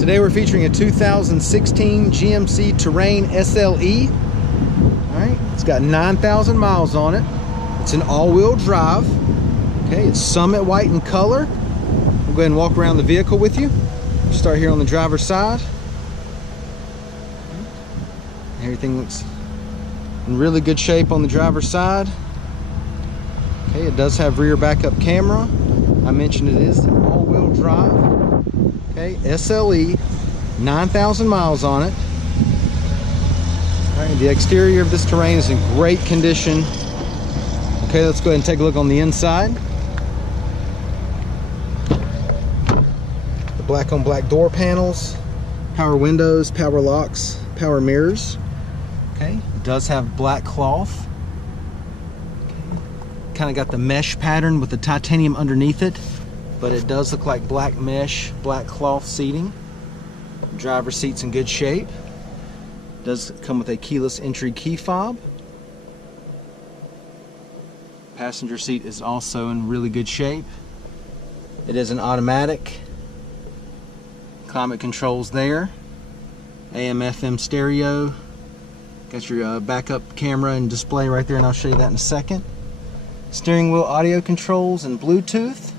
Today we're featuring a 2016 GMC Terrain SLE. Alright, it's got 9,000 miles on it. It's an all-wheel drive. Okay, it's Summit White in color. We'll go ahead and walk around the vehicle with you. Start here on the driver's side. Everything looks in really good shape on the driver's side. Okay, it does have rear backup camera. I mentioned it is an all-wheel drive. Okay, SLE, 9,000 miles on it. All right, the exterior of this Terrain is in great condition. Okay, let's go ahead and take a look on the inside. The black on black door panels, power windows, power locks, power mirrors. Okay, it does have black cloth. Kind of got the mesh pattern with the titanium underneath it, but it does look like black mesh, black cloth seating. Driver's seat's in good shape. Does come with a keyless entry key fob. Passenger seat is also in really good shape. It is an automatic. Climate controls there. AM/FM stereo. Got your backup camera and display right there, and I'll show you that in a second. Steering wheel audio controls and Bluetooth.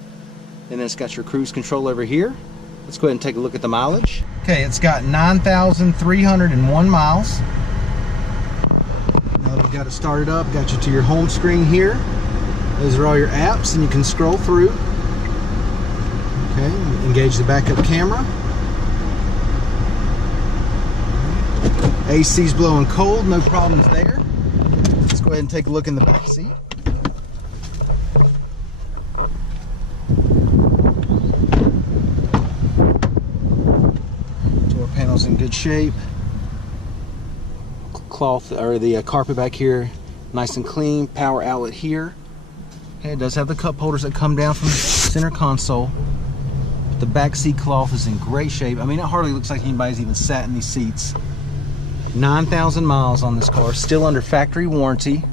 And then it's got your cruise control over here. Let's go ahead and take a look at the mileage. Okay, it's got 9,301 miles. Now that we've got it started up, got you to your home screen here. Those are all your apps, and you can scroll through. Okay, engage the backup camera. AC's blowing cold, no problems there. Let's go ahead and take a look in the back seat. Panels in good shape. Cloth or the carpet back here nice and clean. Power outlet here. Okay, it does have the cup holders that come down from the center console. The back seat cloth is in great shape. I mean, it hardly looks like anybody's even sat in these seats. 9,000 miles on this car, still under factory warranty.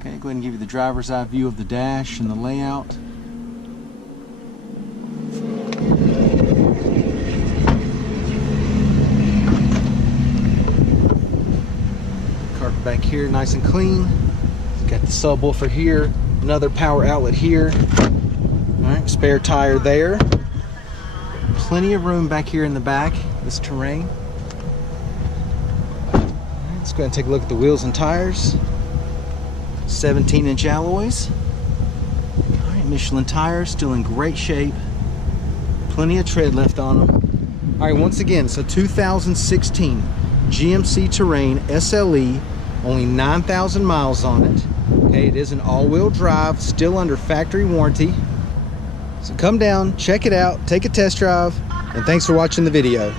Okay, go ahead and give you the driver's eye view of the dash and the layout. Back here nice and clean. Got the subwoofer here, another power outlet here. Alright, spare tire there. Plenty of room back here in the back, this Terrain. Alright, let's go ahead and take a look at the wheels and tires. 17-inch alloys. Alright, Michelin tires, still in great shape. Plenty of tread left on them. Alright, once again, it's a 2016 GMC Terrain SLE. Only 9,000 miles on it. Okay, it is an all-wheel drive, still under factory warranty. So come down, check it out, take a test drive, and thanks for watching the video.